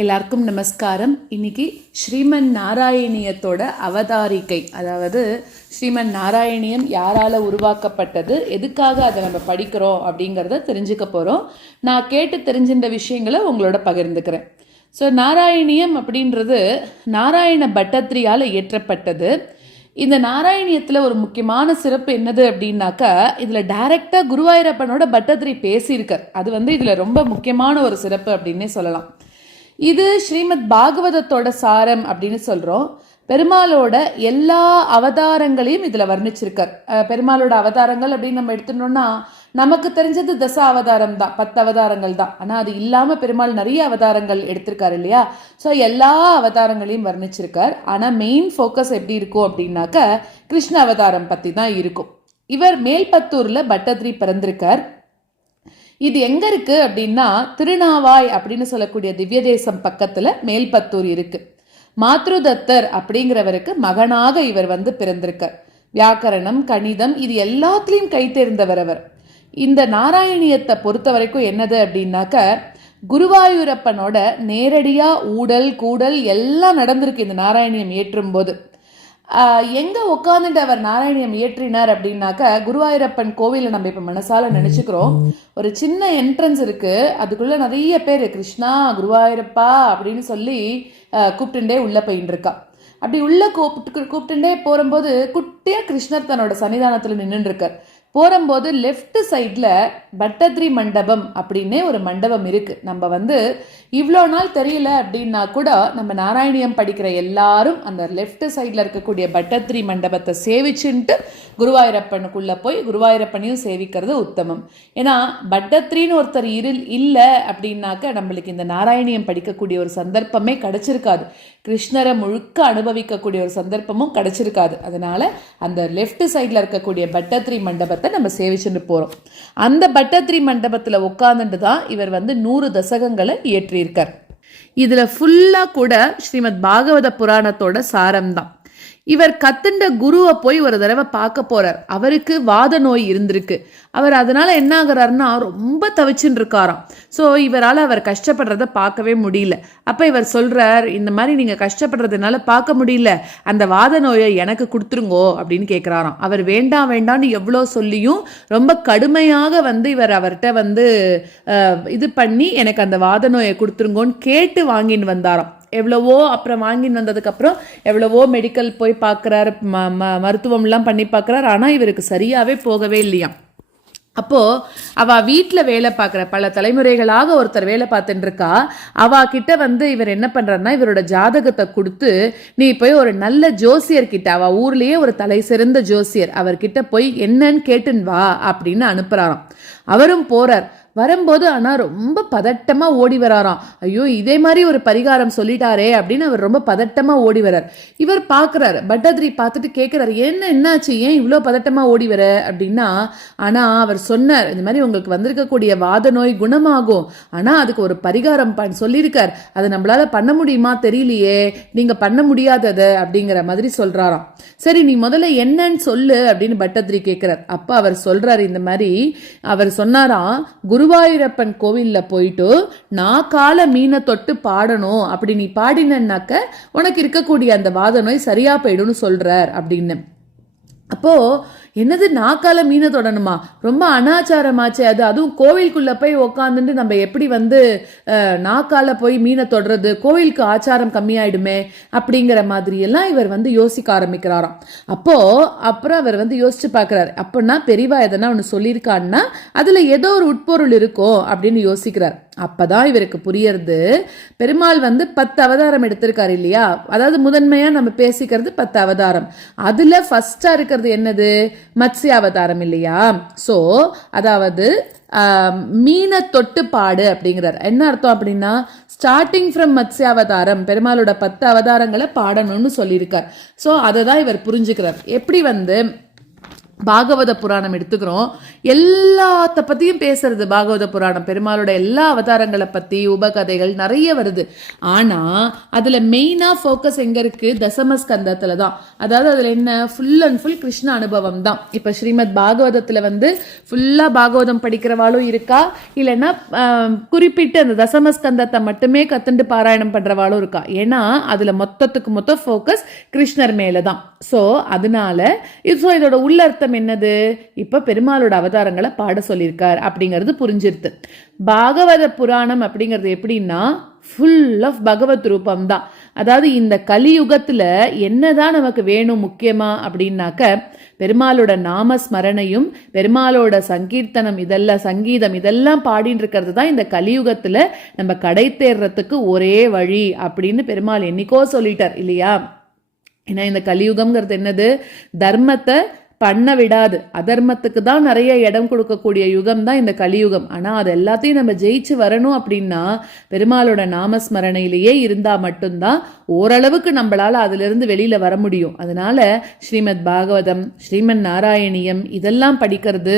எல்லாருக்கும் நமஸ்காரம். இன்னைக்கு ஸ்ரீமன் நாராயணியத்தோட அவதாரிக்கை. அதாவது ஸ்ரீமன் நாராயணியம் யாரால உருவாக்கப்பட்டது எதுக்காக அதை நம்ம படிக்கிறோம் அப்படிங்கிறத தெரிஞ்சுக்க போகிறோம் நான் கேட்டு தெரிஞ்சின்ற விஷயங்களை உங்களோட பகிர்ந்துக்கிறேன். ஸோ நாராயணியம் அப்படின்றது நாராயண பட்டத்ரியால் இயற்றப்பட்டது. இந்த நாராயணியத்தில் ஒரு முக்கியமான சிறப்பு என்னது அப்படின்னாக்கா இதில் டைரெக்டாக குருவாயூரப்பனோட பட்டத்ரி பேசியிருக்கார். அது வந்து இதில் ரொம்ப முக்கியமான ஒரு சிறப்பு அப்படின்னே சொல்லலாம். இது ஸ்ரீமத் பாகவதத்தோட சாரம் அப்படின்னு சொல்கிறோம் பெருமாளோட எல்லா அவதாரங்களையும் இதில் வர்ணிச்சிருக்கார். பெருமாளோட அவதாரங்கள் அப்படின்னு நம்ம எடுத்துட்டோம்னா நமக்கு தெரிஞ்சது தச அவதாரம் தான் பத்து அவதாரங்கள் தான். ஆனால் அது இல்லாமல் பெருமாள் நிறைய அவதாரங்கள் எடுத்திருக்காரு இல்லையா? ஸோ எல்லா அவதாரங்களையும் வர்ணிச்சிருக்கார். ஆனால் மெயின் ஃபோக்கஸ் எப்படி இருக்கும் அப்படின்னாக்க கிருஷ்ண அவதாரம் பற்றி தான் இருக்கும். இவர் மேல்பத்தூரில் பட்டத்ரி பிறந்திருக்கார். இது எங்க இருக்கு அப்படின்னா திருநாவாய் அப்படின்னு சொல்லக்கூடிய திவ்ய தேசம் பக்கத்துல மேல்பத்தூர் இருக்கு. மாத்ருதத்தர் அப்படிங்கிறவருக்கு மகனாக இவர் வந்து பிறந்திருக்கார். வியாக்கரணம் கணிதம் இது எல்லாத்துலேயும் கை தேர்ந்தவர் அவர். இந்த நாராயணியத்தை பொறுத்த வரைக்கும் என்னது அப்படின்னாக்க குருவாயூரப்பனோட நேரடியாக ஊடல் கூடல் எல்லாம் நடந்திருக்கு இந்த நாராயணியம் ஏற்றும் போது எங்க உட்காந்துட்டு அவர் நாராயணியம் இயற்றினார் அப்படின்னாக்க குருவாயூரப்பன் கோவிலை நம்ம இப்ப மனசால நினைச்சுக்கிறோம். ஒரு சின்ன என்ட்ரன்ஸ் இருக்கு. அதுக்குள்ள நிறைய பேர் கிருஷ்ணா குருவாயூரப்பா அப்படின்னு சொல்லி கூப்பிட்டுண்டே உள்ள போயின்னு இருக்கா. அப்படி உள்ள கூப்பிட்டு கூப்பிட்டுண்டே போகும்போது குட்டியா கிருஷ்ணர் தன்னோட சன்னிதானத்துல நின்றுட்டு இருக்கார். போகும்போது லெஃப்ட் சைடில் பட்டத்ரி மண்டபம் அப்படின்னே ஒரு மண்டபம் இருக்குது நம்ம வந்து இவ்வளோ நாள் தெரியல அப்படின்னா கூட நம்ம நாராயணியம் படிக்கிற எல்லாரும் அந்த லெஃப்ட் சைடில் இருக்கக்கூடிய பட்டத்ரி மண்டபத்தை சேவிச்சுன்ட்டு குருவாயூரப்பனுக்குள்ளே போய் குருவாயூரப்பனையும் சேவிக்கிறது உத்தமம். ஏன்னா பட்டத்ரின்னு ஒருத்தர் இருள் இல்லை அப்படின்னாக்க நம்மளுக்கு இந்த நாராயணியம் படிக்கக்கூடிய ஒரு சந்தர்ப்பமே கிடச்சிருக்காது. கிருஷ்ணரை முழுக்க அனுபவிக்கக்கூடிய ஒரு சந்தர்ப்பமும் கிடைச்சிருக்காது. அதனால அந்த லெஃப்ட் சைடில் இருக்கக்கூடிய பட்டத்ரி மண்டபத்தை நம்ம சேவிச்சுட்டு போகிறோம் அந்த பட்டத்ரி மண்டபத்தில் உட்காந்துட்டு தான் இவர் வந்து நூறு தசகங்களை இயற்றியிருக்கார். இதில் ஃபுல்லாக கூட ஸ்ரீமத் பாகவத புராணத்தோட சாரம் தான். இவர் கத்துண்ட குருவை போய் ஒரு தடவை பார்க்க போறார். அவருக்கு வாத நோய் இருந்திருக்கு. அவர் அதனால என்ன ஆகுறாருன்னா ரொம்ப தவிச்சுன்னு இருக்காராம் ஸோ இவரால் அவர் கஷ்டப்படுறத பார்க்கவே முடியல. அப்போ இவர் சொல்றார் இந்த மாதிரி நீங்கள் கஷ்டப்படுறதுனால பார்க்க முடியல. அந்த வாத நோயை எனக்கு கொடுத்துருங்கோ அப்படின்னு கேட்குறாராம் அவர் வேண்டாம் வேண்டாம்னு எவ்வளோ சொல்லியும் ரொம்ப கடுமையாக வந்து இவர் அவர்கிட்ட வந்து இது பண்ணி எனக்கு அந்த வாத நோயை கொடுத்துருங்கோன்னு கேட்டு வாங்கின்னு வந்தாராம். எவ்வளவோ அப்புறம் வாங்கின்னு வந்ததுக்கப்புறம் எவ்வளவோ மெடிக்கல் போய் பார்க்குறாரு ம ம மருத்துவம்லாம் பண்ணி பார்க்குறாரு. ஆனால் இவருக்கு சரியாகவே போகவே இல்லையா அப்போது அவள் வீட்டில் வேலை பார்க்குற பல தலைமுறைகளாக ஒருத்தர் வேலை பார்த்துட்டு இருக்கா அவா கிட்ட வந்து இவர் என்ன பண்ணுறாருன்னா இவரோட ஜாதகத்தை கொடுத்து நீ போய் ஒரு நல்ல ஜோசியர்கிட்ட அவள் ஊர்லேயே ஒரு தலை சிறந்த ஜோசியர் அவர்கிட்ட போய் என்னன்னு கேட்டுன்னு வா அப்படின்னு அனுப்புகிறாராம் அவரும் போகிறார் வரும்போது ஆனா ரொம்ப பதட்டமா ஓடி வராராம். ஐயோ இதே மாதிரி ஒரு பரிகாரம் சொல்லிட்டாரே அப்படின்னு அவர் ரொம்ப பதட்டமா ஓடி வரார். இவர் பார்க்குறாரு பட்டத்ரி பார்த்துட்டு கேட்குறாரு என்ன என்னாச்சு? ஏன் இவ்வளோ பதட்டமா ஓடி வர? அப்படின்னா ஆனா அவர் சொன்னார் இந்த மாதிரி உங்களுக்கு வந்திருக்கக்கூடிய வாத நோய் குணமாகும். ஆனா அதுக்கு ஒரு பரிகாரம் பண் சொல்லியிருக்கார். அதை நம்மளால பண்ண முடியுமா தெரியலையே. நீங்க பண்ண முடியாதது அப்படிங்கிற மாதிரி சொல்றாராம். சரி நீ முதல்ல என்னன்னு சொல்லு அப்படின்னு பட்டத்ரி கேட்குறார் அப்போ அவர் சொல்றாரு இந்த மாதிரி அவர் சொன்னாராம் குரு குருவாயூரப்பன் கோவில்ல போயிட்டு நான் கால மீனை தொட்டு பாடணும். அப்படி நீ பாடினன்னாக்க உனக்கு இருக்கக்கூடிய அந்த வாத நோய் சரியா போயிடும்னு சொல்றார் அப்படின்னு. அப்போ என்னது நாக்கால மீனை தொடணுமா? ரொம்ப அனாச்சாரமாச்சே அது. அதுவும் கோவிலுக்குள்ள போய் உக்காந்துட்டு நம்ம எப்படி வந்து நாக்கால போய் மீனை தொடுறது? கோவிலுக்கு ஆச்சாரம் கம்மியாயிடுமே அப்படிங்கிற மாதிரி எல்லாம் இவர் வந்து யோசிக்க ஆரம்பிக்கிறாராம். அப்போ அப்புறம் அவர் வந்து யோசிச்சு பார்க்குறாரு. அப்படின்னா பெரியவா எதனா ஒன்று சொல்லியிருக்கான்னா அதுல ஏதோ ஒரு உட்பொருள் இருக்கும் அப்படின்னு யோசிக்கிறார். அப்போதான் இவருக்கு புரியறது. பெருமாள் வந்து பத்து அவதாரம் எடுத்திருக்காரு இல்லையா? அதாவது முதன்மையாக நம்ம பேசிக்கிறது பத்து அவதாரம். அதில் ஃபஸ்ட்டாக இருக்கிறது என்னது? மத்ஸ்ய அவதாரம் இல்லையா? ஸோ அதாவது மீன தொட்டுப்பாடு தொட்டு பாடு அப்படிங்கிறார். என்ன அர்த்தம் அப்படின்னா ஸ்டார்டிங் ஃப்ரம் மத்ஸ்ய அவதாரம் பெருமாளோட பத்து அவதாரங்களை பாடணும்னு சொல்லியிருக்கார். ஸோ அதை தான் இவர் புரிஞ்சுக்கிறார். எப்படி வந்து பாகவத புராணம் எடுத்துக்கிறோம். எல்லாத்த பற்றியும் பேசுறது பாகவத புராணம். பெருமாளோட எல்லா அவதாரங்களை பற்றி உபகதைகள் நிறைய வருது. ஆனால் அதில் மெயினாக ஃபோக்கஸ் எங்கே இருக்குது தசமஸ்கந்தத்தில் தான். அதாவது அதில் என்ன? ஃபுல் அண்ட் ஃபுல் கிருஷ்ண அனுபவம் தான். இப்போ ஸ்ரீமத் பாகவதத்தில் வந்து ஃபுல்லாக பாகவதம் படிக்கிறவாளும் இருக்கா? இல்லைன்னா குறிப்பிட்டு அந்த தசமஸ்கந்தத்தை மட்டுமே கத்துண்டு பாராயணம் பண்ணுறவாளும் இருக்கா? ஏன்னா அதில் மொத்தத்துக்கு மொத்தம் ஃபோக்கஸ் கிருஷ்ணர் மேலே தான் ஸோ அதனால ஸோ இதோட அர்த்தம் என்னது? இப்போ பெருமாளோட அவதாரங்களை பாட சொல்லியிருக்கார் அப்படிங்கிறது புரிஞ்சிருது. பாகவத புராணம் அப்படிங்கிறது எப்படின்னா ஃபுல் ஆஃப் பகவத் ரூபம் தான் அதாவது இந்த கலியுகத்துல என்னதான் நமக்கு வேணும் முக்கியமா அப்படின்னாக்க பெருமாளோட நாம ஸ்மரணையும் பெருமாளோட சங்கீர்த்தனம் இதெல்லாம் சங்கீதம் இதெல்லாம் பாடின்னு இருக்கிறது தான் இந்த கலியுகத்துல நம்ம கடை தேர்றதுக்கு ஒரே வழி அப்படின்னு பெருமாள் என்னைக்கோ சொல்லிட்டார் இல்லையா? ஏன்னா இந்த கலியுகம்ங்கிறது என்னது? தர்மத்தை பண்ண விடாது. அதர்மத்துக்கு தான் நிறைய இடம் கொடுக்கக்கூடிய யுகம் தான் இந்த கலியுகம். ஆனால் அது எல்லாத்தையும் நம்ம ஜெயிச்சு வரணும் அப்படின்னா பெருமாளோட நாமஸ்மரணையிலேயே இருந்தால் மட்டும்தான் ஓரளவுக்கு நம்மளால் அதிலிருந்து வெளியில் வர முடியும். அதனால் ஸ்ரீமத் பாகவதம் ஸ்ரீமன் நாராயணியம் இதெல்லாம் படிக்கிறது.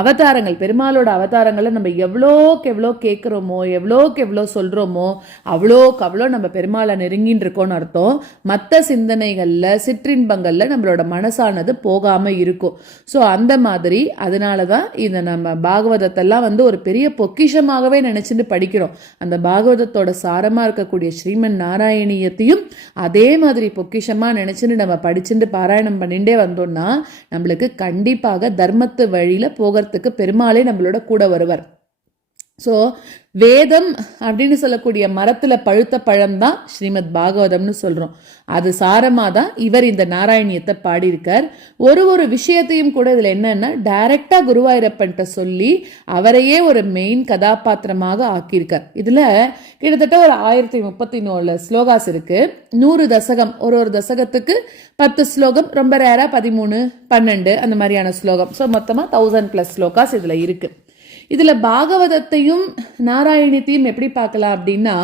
அவதாரங்கள் பெருமாளோட அவதாரங்களை நம்ம எவ்வளோக்கு எவ்வளோ கேட்குறோமோ எவ்வளோக்கு எவ்வளோ சொல்கிறோமோ அவ்வளோக்கு அவ்வளோ நம்ம பெருமாளை நெருங்கின்னு இருக்கோம்னு அர்த்தம். மற்ற சிந்தனைகளில் சிற்றின்பங்களில் நம்மளோட மனசானது போகாமல் இருக்கும். ஸோ அந்த மாதிரி அதனால தான் இதை நம்ம பாகவதத்தெல்லாம் வந்து ஒரு பெரிய பொக்கிஷமாகவே நினச்சிட்டு படிக்கிறோம். அந்த பாகவதத்தோட சாரமாக இருக்கக்கூடிய ஸ்ரீமன் நாராயணியத்தையும் அதே மாதிரி பொக்கிஷமாக நினச்சின்னு நம்ம படிச்சுட்டு பாராயணம் பண்ணிகிட்டே வந்தோம்னா நம்மளுக்கு கண்டிப்பாக தர்மத்து வழியில் போகிறதுக்கு பெருமாளே நம்மளோட கூட வருவார். ஸோ வேதம் அப்படின்னு சொல்லக்கூடிய மரத்தில் பழுத்த பழம் தான் ஸ்ரீமத் பாகவதம்னு சொல்கிறோம் அது சாரமாக தான் இவர் இந்த நாராயணியத்தை பாடியிருக்கார். ஒரு ஒரு விஷயத்தையும் கூட இதில் என்னென்னா டைரக்டாக குருவாயூரப்பன்ட்ட சொல்லி அவரையே ஒரு மெயின் கதாபாத்திரமாக ஆக்கியிருக்கார். இதில் கிட்டத்தட்ட ஒரு ஆயிரத்தி முப்பத்தி நாலு ஸ்லோகாஸ் இருக்குது நூறு தசகம் ஒரு ஒரு தசகத்துக்கு பத்து ஸ்லோகம் ரொம்ப ரேராக பதிமூணு பன்னெண்டு அந்த மாதிரியான ஸ்லோகம். ஸோ மொத்தமாக தௌசண்ட் ப்ளஸ் ஸ்லோகாஸ் இதில் இருக்குது இதில் பாகவதத்தையும் நாராயணத்தையும் எப்படி பார்க்கலாம் அப்படின்னா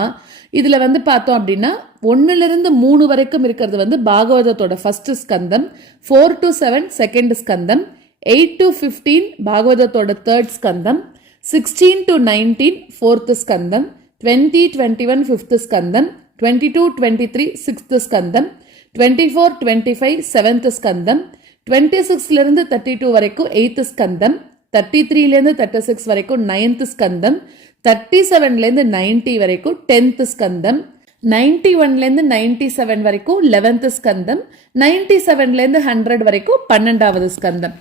இதில் வந்து பார்த்தோம் அப்படின்னா ஒன்றுலேருந்து மூணு வரைக்கும் இருக்கிறது வந்து பாகவதத்தோட ஃபஸ்ட்டு ஸ்கந்தம் ஃபோர் டு செவன் செகண்ட் ஸ்கந்தம் எயிட் டு ஃபிஃப்டீன் பாகவதத்தோட தேர்ட் ஸ்கந்தம் சிக்ஸ்டீன் டு நைன்டீன் ஃபோர்த்து ஸ்கந்தம் twenty twenty one fifth ஸ்கந்தம் twenty two twenty three sixth ஸ்கந்தம் twenty four twenty five seventh ஸ்கந்தம் twenty சிக்ஸ்லேருந்து தேர்ட்டி டூ வரைக்கும் எயித்து ஸ்கந்தம் thirty த்ரீலேருந்து thirty six வரைக்கும் ninth ஸ்கந்தம் தேர்ட்டி செவன்லேருந்து நைன்ட்டி வரைக்கும் டென்த் ஸ்கந்தம் நைன்டி ஒன்லேருந்து நைன்டி செவன் வரைக்கும் லெவன்த் ஸ்கந்தம் நைன்டி செவன்லேருந்து ஹண்ட்ரட் வரைக்கும் பன்னெண்டாவது ஸ்கந்தம்.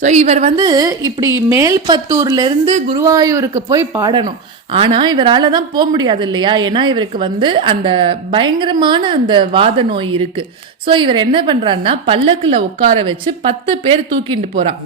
ஸோ இவர் வந்து இப்படி மேல்பத்தூர்லேருந்து குருவாயூருக்கு போய் பாடணும். ஆனால் இவரால் தான் போக முடியாது இல்லையா? ஏன்னா இவருக்கு வந்து அந்த பயங்கரமான அந்த வாத நோய் இருக்கு. ஸோ இவர் என்ன பண்றாருன்னா பல்லக்கில் உட்கார வச்சு பத்து பேர் தூக்கிட்டு போறான்.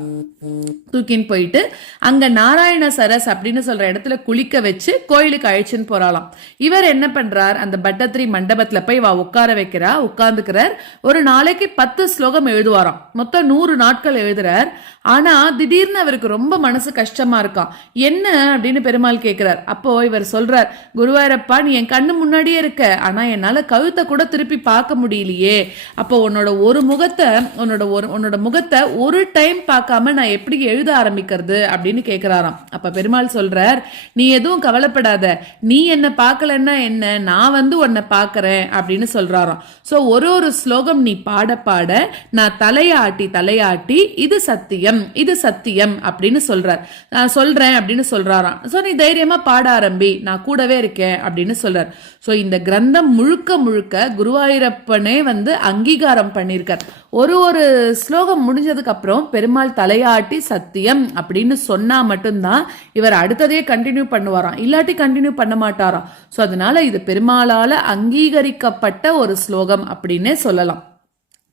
தூக்கின்னு போயிட்டு அங்க நாராயண சரஸ் அப்படின்னு சொல்ற இடத்துல குளிக்க வச்சு கோயிலுக்கு அழைச்சின்னு போறாளாம். இவர் என்ன பண்றார்? அந்த பட்டத்திரி மண்டபத்துல போய் வா உட்கார வைக்கிறா. உட்கார்ந்துக்கிறார். ஒரு நாளைக்கு பத்து ஸ்லோகம் எழுதுவாராம். மொத்தம் நூறு நாட்கள் எழுதுறார். ஆனா திடீர்னு அவருக்கு ரொம்ப மனசு கஷ்டமா இருக்கான் என்ன அப்படின்னு பெருமாள் கேட்கிறார் அப்போ இவர் சொல்றார் குருவாயிரப்பா நீ என் கண்ணு முன்னாடியே இருக்க. ஆனா என்னால கழுத்தை கூட திருப்பி பார்க்க முடியலையே. அப்போ உன்னோட ஒரு முகத்தை உன்னோட ஒரு உன்னோட முகத்தை ஒரு டைம் பார்க்காம நான் எப்படி எழுத ஆரம்பிக்கிறது? அப்படின்னு கேட்கிறாராம் அப்ப பெருமாள் சொல்றார் நீ எதுவும் கவலைப்படாத. நீ என்ன பார்க்கலன்னா என்ன? நான் வந்து உன்னை பார்க்கறேன். அப்படின்னு சொல்றாராம். ஸோ ஒரு ஒரு ஸ்லோகம் நீ பாட பாட நான் தலையாட்டி தலையாட்டி இது சத்தியம் இது சத்தியம் அப்படின்னு சொல்றார். நான் சொல்றேன் அப்படின்னு சொல்றாராம். ஸோ நீ தைரியமா பாட. ஆரம்பி நான் கூடவே இருக்கேன் அப்படின்னு சொல்றார். ஸோ இந்த கிரந்தம் முழுக்க முழுக்க குருவாயூரப்பனே வந்து அங்கீகாரம் பண்ணியிருக்கார். ஒரு ஒரு ஸ்லோகம் முடிஞ்சதுக்கு அப்புறம் பெருமாள் தலையாட்டி சத்தியம் அப்படின்னு சொன்னா மட்டும்தான் இவர் அடுத்ததையே கண்டினியூ பண்ணுவாராம். இல்லாட்டி கண்டினியூ பண்ண மாட்டாராம். ஸோ அதனால இது பெருமாளால அங்கீகரிக்கப்பட்ட ஒரு ஸ்லோகம் அப்படின்னே சொல்லலாம்.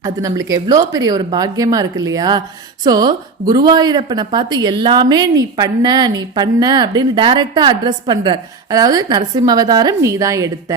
அது நம்மளுக்கு எவ்வளோ பெரிய ஒரு பாக்கியமாக இருக்கு இல்லையா? ஸோ குருவாயூரப்பனை பார்த்து எல்லாமே நீ பண்ண நீ பண்ண அப்படின்னு டைரெக்டாக அட்ரஸ் பண்ணுறார் அதாவது நரசிம்மவதாரம் நீ தான் எடுத்த.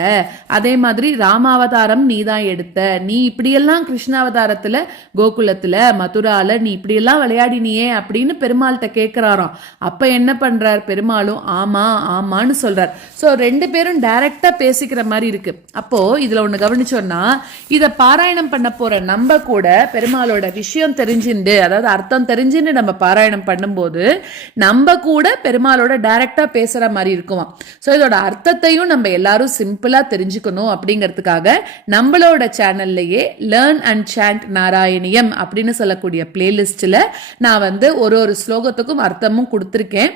அதே மாதிரி ராமாவதாரம் நீ தான் எடுத்த. நீ இப்படியெல்லாம் கிருஷ்ணாவதாரத்தில் கோகுலத்தில் மதுராவில் நீ இப்படியெல்லாம் விளையாடினியே அப்படின்னு பெருமாள்கிட்ட கேட்குறாராம் அப்போ என்ன பண்ணுறார் பெருமாளும் ஆமா ஆமான்னு சொல்கிறார் ஸோ ரெண்டு பேரும் டைரெக்டாக பேசிக்கிற மாதிரி இருக்குது அப்போது இதில் ஒன்று கவனிச்சோன்னா இதை பாராயணம் பண்ண போகிறேன்னா நம்ம கூட பெருமாளோட விஷயம் தெரிஞ்சுண்டு அதாவது அர்த்தம் தெரிஞ்சுன்னு நம்ம பாராயணம் பண்ணும்போது நம்ம கூட பெருமாளோட டைரக்டா பேசுற மாதிரி இருக்குமா ஸோ இதோட அர்த்தத்தையும் நம்ம எல்லாரும் சிம்பிளா தெரிஞ்சுக்கணும் அப்படிங்கிறதுக்காக நம்மளோட சேனல்லையே லேர்ன் அண்ட் சாண்ட் நாராயணியம் அப்படின்னு சொல்லக்கூடிய பிளேலிஸ்ட்ல நான் வந்து ஒரு ஒரு ஸ்லோகத்துக்கும் அர்த்தமும் கொடுத்துருக்கேன்.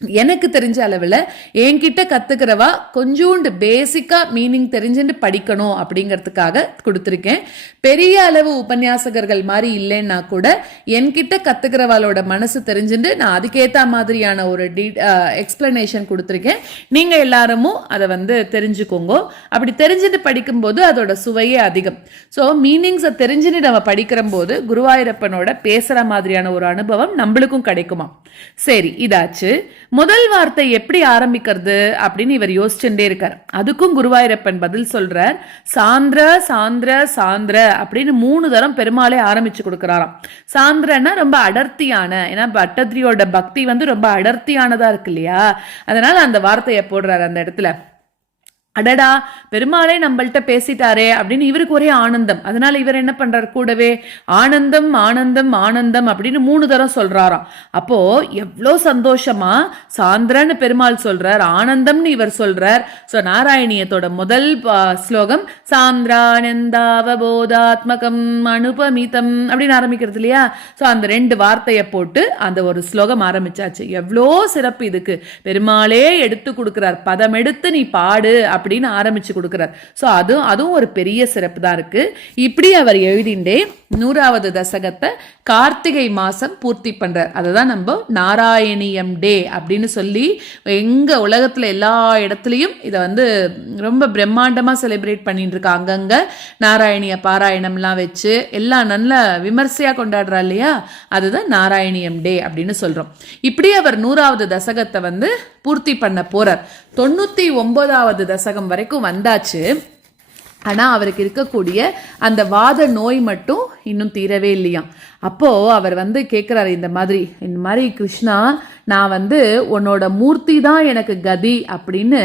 எனக்கு தெரிஞ்ச அளவில் என்கிட்ட கற்றுக்கிறவா கொஞ்சோண்டு பேசிக்காக மீனிங் தெரிஞ்சுட்டு படிக்கணும் அப்படிங்கிறதுக்காக கொடுத்துருக்கேன். பெரிய அளவு உபன்யாசகர்கள் மாதிரி இல்லைன்னா கூட என்கிட்ட கற்றுக்கிறவாளோட மனசு தெரிஞ்சுட்டு நான் அதுக்கேற்ற மாதிரியான ஒரு டீ எக்ஸ்பிளனேஷன் கொடுத்துருக்கேன். நீங்கள் எல்லாருமும் அதை வந்து தெரிஞ்சுக்கோங்க. அப்படி தெரிஞ்சுட்டு படிக்கும்போது அதோட சுவையே அதிகம். ஸோ மீனிங்ஸை தெரிஞ்சுட்டு நம்ம படிக்கிற போது குருவாயூரப்பனோட பேசுகிற மாதிரியான ஒரு அனுபவம் நம்மளுக்கும் கிடைக்குமா சரி இதாச்சு. முதல் வார்த்தை எப்படி ஆரம்பிக்கிறது அப்படின்னு இவர் யோசிச்சுட்டே இருக்கார். அதுக்கும் குருவாயூரப்பன் பதில் சொல்றார் சாந்திர சாந்திர சாந்திர அப்படின்னு மூணு தரம் பெருமாளே ஆரம்பிச்சு கொடுக்குறாராம். சாந்திரன்னா ரொம்ப அடர்த்தியான ஏன்னா பட்டத்ரியோட பக்தி வந்து ரொம்ப அடர்த்தியானதா இருக்கு இல்லையா? அதனால அந்த வார்த்தையை போடுறாரு அந்த இடத்துல. அடடா பெருமாளே நம்மள்ட்ட பேசிட்டாரே அப்படின்னு இவருக்கு ஒரே ஆனந்தம். அதனால இவர் என்ன பண்றாரு கூடவே? ஆனந்தம் ஆனந்தம் ஆனந்தம் அப்படின்னு மூணு தரம் சொல்றாராம். அப்போ எவ்வளோ சந்தோஷமா சாந்திரன்னு பெருமாள் சொல்றார் ஆனந்தம்னு இவர் சொல்றார். ஸோ நாராயணியத்தோட முதல் ஸ்லோகம் சாந்திரானந்தாவபோதாத்மகம் அனுபமிதம் அப்படின்னு ஆரம்பிக்கிறது இல்லையா? ஸோ அந்த ரெண்டு வார்த்தையை போட்டு அந்த ஒரு ஸ்லோகம் ஆரம்பிச்சாச்சு. எவ்வளோ சிறப்பு இதுக்கு. பெருமாளே எடுத்து கொடுக்குறார். பதம் எடுத்து நீ பாடு அப்படின்னு ஆரம்பிச்சு கொடுக்குறார். ஸோ அதுவும் அதுவும் ஒரு பெரிய சிறப்பு தான் இருக்கு. இப்படி அவர் எழுதிண்டே நூறாவது தசகத்தை கார்த்திகை மாசம் பூர்த்தி பண்றார். அதுதான் நம்ம நாராயணியம் டே அப்படின்னு சொல்லி எங்க உலகத்துல எல்லா இடத்துலையும் இதை வந்து ரொம்ப பிரம்மாண்டமா செலிப்ரேட் பண்ணிட்டு இருக்காங்க அங்கங்க நாராயணிய பாராயணம்லாம் வச்சு எல்லாம் நல்ல விமர்சையா கொண்டாடுறா இல்லையா? அதுதான் நாராயணியம் டே அப்படின்னு சொல்றோம். இப்படி அவர் நூறாவது தசகத்தை வந்து பூர்த்தி பண்ண போறார். தொண்ணூற்றி ஒன்பதாவது தசகம் வரைக்கும் வந்தாச்சு. ஆனால் அவருக்கு இருக்கக்கூடிய அந்த வாத நோய் மட்டும் இன்னும் தீரவே இல்லையாம் அப்போது அவர் வந்து கேட்குறாரு இந்த மாதிரி இந்த மாதிரி கிருஷ்ணா நான் வந்து உன்னோட மூர்த்தி தான் எனக்கு கதி அப்படின்னு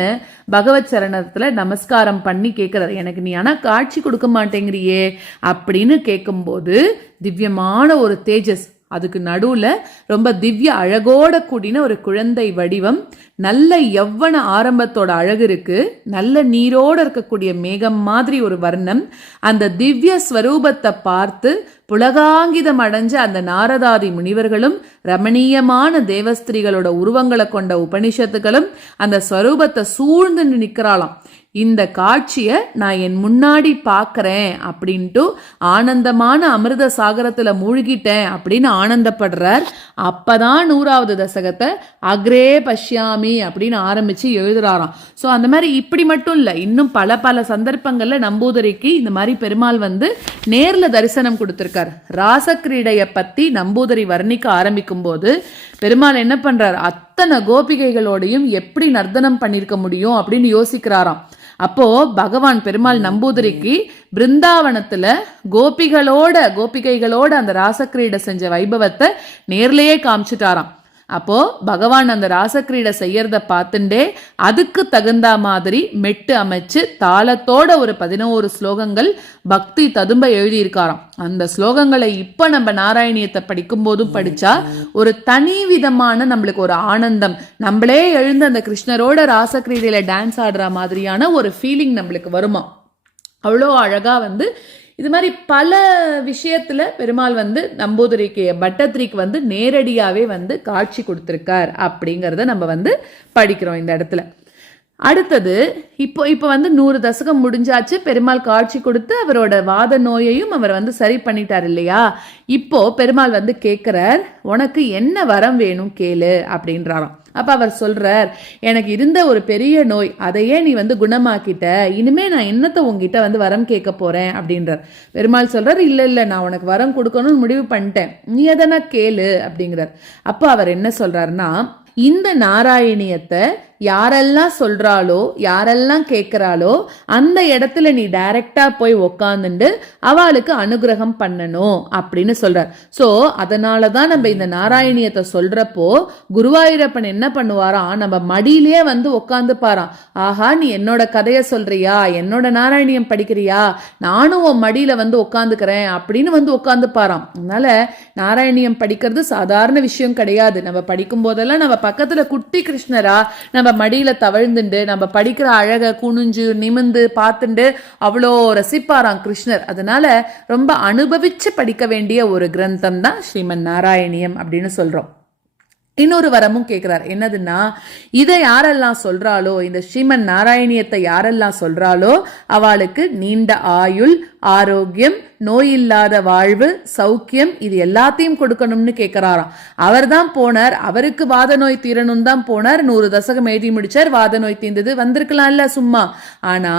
பகவத் சரணத்தில் நமஸ்காரம் பண்ணி கேட்குறாரு எனக்கு நீ ஆனால் காட்சி கொடுக்க மாட்டேங்கிறியே அப்படின்னு கேட்கும்போது திவ்யமான ஒரு தேஜஸ் அதுக்கு நடுவில் ரொம்ப திவ்ய அழகோட கூடின ஒரு குழந்தை வடிவம். நல்ல எவ்வன ஆரம்பத்தோட அழகு இருக்கு. நல்ல நீரோட இருக்கக்கூடிய மேகம் மாதிரி ஒரு வர்ணம். அந்த திவ்ய ஸ்வரூபத்தை பார்த்து புலகாங்கிதம் அடைஞ்ச அந்த நாரதாதி முனிவர்களும் ரமணீயமான தேவஸ்திரிகளோட உருவங்களை கொண்ட உபனிஷத்துகளும் அந்த ஸ்வரூபத்தை சூழ்ந்து நிற்கிறாளாம். இந்த காட்சியை நான் என் முன்னாடி பார்க்குறேன் அப்படின்ட்டு ஆனந்தமான அமிர்த சாகரத்தில் மூழ்கிட்டேன் அப்படின்னு ஆனந்தப்படுறார். அப்பதான் நூறாவது தசகத்தை அக்ரே பஷ்யாமி அப்படின்னு ஆரம்பித்து எழுதுறாராம். ஸோ அந்த மாதிரி இப்படி மட்டும் இல்லை இன்னும் பல பல சந்தர்ப்பங்களில் நம்பூதிரிக்கு இந்த மாதிரி பெருமாள் வந்து நேரில் தரிசனம் கொடுத்துருக்கார். ராசக்கிரீடையை பற்றி நம்பூதிரி வர்ணிக்க ஆரம்பிக்கும் போது பெருமாள் என்ன பண்ணுறார் அத்தனை கோபிகைகளோடையும் எப்படி நர்த்தனம் பண்ணியிருக்க முடியும் அப்படின்னு யோசிக்கிறாராம். அப்போ பகவான் பெருமாள் நம்பூதிரிக்கு பிருந்தாவனத்துல கோபிகளோட கோபிகைகளோட அந்த ராசக்கிரீடை செஞ்ச வைபவத்தை நேர்லயே காமிச்சிட்டாராம். அப்போ பகவான் அந்த ராசக்கிரீடை செய்யறத பார்த்துண்டே அதுக்கு தகுந்த மாதிரி மெட்டு அமைச்சு தாளத்தோட ஒரு பதினோரு ஸ்லோகங்கள் பக்தி ததும்ப எழுதியிருக்காராம். அந்த ஸ்லோகங்களை இப்ப நம்ம நாராயணியத்தை படிக்கும் போதும் படிச்சா ஒரு தனி விதமான நம்மளுக்கு ஒரு ஆனந்தம். நம்மளே எழுந்து அந்த கிருஷ்ணரோட ராசக்கிரீடையில டான்ஸ் ஆடுற மாதிரியான ஒரு ஃபீலிங் நம்மளுக்கு வருமா அவ்வளோ அழகா வந்து இது மாதிரி பல விஷயத்தில் பெருமாள் வந்து நம்பூதிரிக்கு பட்டத்திரிக்கு வந்து நேரடியாகவே வந்து காட்சி கொடுத்துருக்கார் அப்படிங்கிறத நம்ம வந்து படிக்கிறோம் இந்த இடத்துல. அடுத்தது இப்போ இப்போ வந்து நூறு தசகம் முடிஞ்சாச்சு பெருமாள் காட்சி கொடுத்து அவரோட வாத நோயையும் அவர் வந்து சரி பண்ணிட்டார் இல்லையா? இப்போ பெருமாள் வந்து கேட்குறார் உனக்கு என்ன வரம் வேணும் கேளு அப்படின்றாராம். அப்போ அவர் சொல்கிறார் எனக்கு இருந்த ஒரு பெரிய நோய் அதையே நீ வந்து குணமாக்கிட்ட. இனிமே நான் என்னத்தை உங்ககிட்ட வந்து வரம் கேட்க போகிறேன் அப்படின்றார். பெருமாள் சொல்கிறார் இல்லை இல்லை நான் உனக்கு வரம் கொடுக்கணும்னு முடிவு பண்ணிட்டேன். நீ எதனா கேளு. அப்படிங்கிறார். அப்போ அவர் என்ன சொல்கிறாருன்னா இந்த நாராயணியத்தை யாரெல்லாம் சொல்றாளோ யாரெல்லாம் கேட்கறாளோ அந்த இடத்துல நீ டைரக்டா போய் உக்காந்துண்டு அவளுக்கு அனுகிரகம் பண்ணணும் அப்படின்னு சொல்றார். சோ அதனால தான் நம்ம இந்த நாராயணியத்தை சொல்றப்போ குருவாயூரப்பன் என்ன பண்ணுவாராம் நம்ம மடியிலே வந்து உட்காந்து பாராம். ஆஹா நீ என்னோட கதையை சொல்றியா? என்னோட நாராயணியம் படிக்கிறியா? நானும் உன் மடியில வந்து உட்காந்துக்கிறேன் அப்படின்னு வந்து உட்காந்து பாராம். அதனால நாராயணியம் படிக்கிறது சாதாரண விஷயம் கிடையாது. நம்ம படிக்கும் போதெல்லாம் நம்ம பக்கத்துல குட்டி கிருஷ்ணரா நம்ம மடியில தவழ்ந்துண்டு நம்ம படிக்கிற அழகை குனிஞ்சு நிமிந்து பார்த்துண்டு அவ்வளோ ரசிப்பாராம் கிருஷ்ணர். அதனால ரொம்ப அனுபவிச்சு படிக்க வேண்டிய ஒரு கிரந்தம் தான் ஸ்ரீமன் நாராயணியம் அப்படின்னு சொல்றோம். இன்னொரு வரமும் கேட்கிறார் என்னதுன்னா இதை யாரெல்லாம் சொல்றாளோ இந்த ஸ்ரீமன் நாராயணியத்தை யாரெல்லாம் சொல்றாளோ அவளுக்கு நீண்ட ஆயுள் ஆரோக்கியம் நோயில்லாத வாழ்வு சௌக்கியம் இது எல்லாத்தையும் கொடுக்கணும்னு கேட்கிறாராம் அவர் தான் போனார். அவருக்கு வாத நோய் தீரணும் தான் போனார். நூறு தசகம் எழுதி முடிச்சார். வாத நோய் தீர்ந்தது வந்திருக்கலாம்ல சும்மா. ஆனா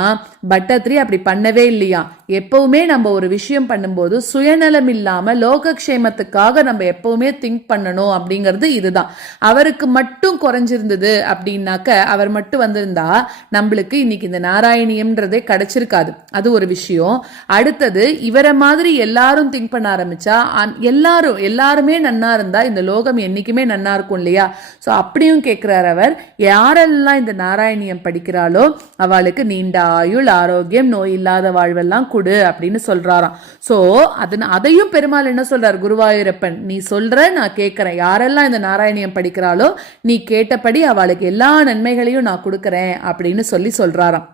பட்டத்ரி அப்படி பண்ணவே இல்லையா? எப்பவுமே நம்ம ஒரு விஷயம் பண்ணும்போது சுயநலம் இல்லாம லோகக்ஷேமத்துக்காக நம்ம எப்பவுமே திங்க் பண்ணணும் அப்படிங்கிறது இதுதான். அவருக்கு மட்டும் குறைஞ்சிருந்தது அப்படின்னாக்க அவர் மட்டும் வந்திருந்தா நம்மளுக்கு இன்னைக்கு இந்த நாராயணியம்ன்றதே கிடைச்சிருக்காது. அது ஒரு விஷயம். அடுத்தது இவரை மாதிரி எல்லாரும் திங்க் பண்ண ஆரம்பிச்சா எல்லாரும் எல்லாருமே நன்னா இருந்தா இந்த லோகம் என்னைக்குமே நன்னா இருக்கும் இல்லையா? ஸோ அப்படியும் கேட்கிறார் அவர். யாரெல்லாம் இந்த நாராயணியம் படிக்கிறாளோ அவளுக்கு நீண்ட ஆயுள் ஆரோக்கியம் நோய் இல்லாத வாழ்வெல்லாம் கொடு அப்படின்னு சொல்றாராம். ஸோ அது அதையும் பெருமாள் என்ன சொல்றார்? குருவாயூரப்பன் நீ சொல்ற நான் கேட்கறேன் யாரெல்லாம் இந்த நாராயண நாராயணியம் படிக்கிறாளோ நீ கேட்டபடி அவளுக்கு எல்லா நன்மைகளையும் நான் கொடுக்குறேன் அப்படின்னு சொல்லி சொல்றாராம்.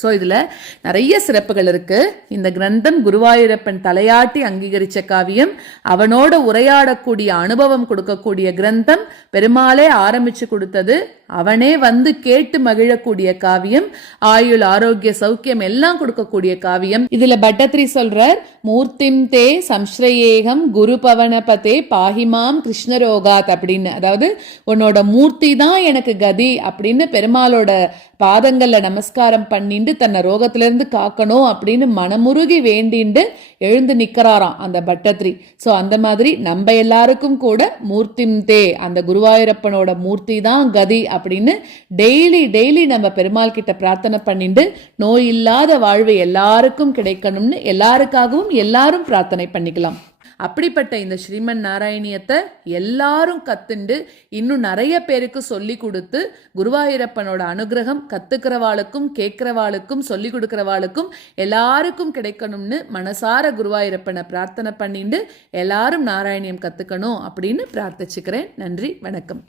ஸோ இதில் நிறைய சிறப்புகள் இருக்கு. இந்த கிரந்தம் குருவாயூரப்பன் தலையாட்டி அங்கீகரிச்ச காவியம் அவனோட உரையாடக்கூடிய அனுபவம் கொடுக்கக்கூடிய கிரந்தம் பெருமாளே ஆரம்பிச்சு கொடுத்தது அவனே வந்து கேட்டு மகிழக்கூடிய காவியம் ஆயுள் ஆரோக்கிய சௌக்கியம் எல்லாம் கொடுக்கக்கூடிய காவியம். இதுல பட்டத்ரி சொல்றார் மூர்த்திம் தே சம்ஸ்ரயேகம் குரு பவனபதே பாஹிமாம் கிருஷ்ணரோகாத் அப்படின்னு. அதாவது உன்னோட மூர்த்தி தான் எனக்கு கதி அப்படின்னு பெருமாளோட பாதங்கள்ல நமஸ்காரம் பண்ணிண்டு தன்னை ரோகத்திலிருந்து காக்கணும் அப்படின்னு மனமுருகி வேண்டிண்டு எழுந்து நிக்கிறாராம் அந்த பட்டத்ரி. ஸோ அந்த மாதிரி நம்ம எல்லாருக்கும் கூட மூர்த்திம் தே அந்த குருவாயூரப்பனோட மூர்த்தி தான் கதி அப்படின்னு டெய்லி டெய்லி நம்ம பெருமாள் கிட்ட பிரார்த்தனை பண்ணிட்டு நோய் இல்லாத வாழ்வு எல்லாருக்கும் கிடைக்கணும்னு எல்லாருக்காகவும் எல்லாரும் பிரார்த்தனை பண்ணிக்கலாம். அப்படிப்பட்ட இந்த ஸ்ரீமன் நாராயணியத்தை எல்லாரும் கத்துண்டு இன்னும் நிறைய பேருக்கு சொல்லி கொடுத்து குருவாயூரப்பனோட அனுகிரகம் கத்துக்கிறவாளுக்கும் கேட்கிறவாளுக்கும் சொல்லி கொடுக்கிறவாளுக்கும் எல்லாருக்கும் கிடைக்கணும்னு மனசார குருவாயூரப்பனை பிரார்த்தனை பண்ணிண்டு எல்லாரும் நாராயணியம் கத்துக்கணும் அப்படின்னு பிரார்த்திச்சுக்கிறேன். நன்றி வணக்கம்.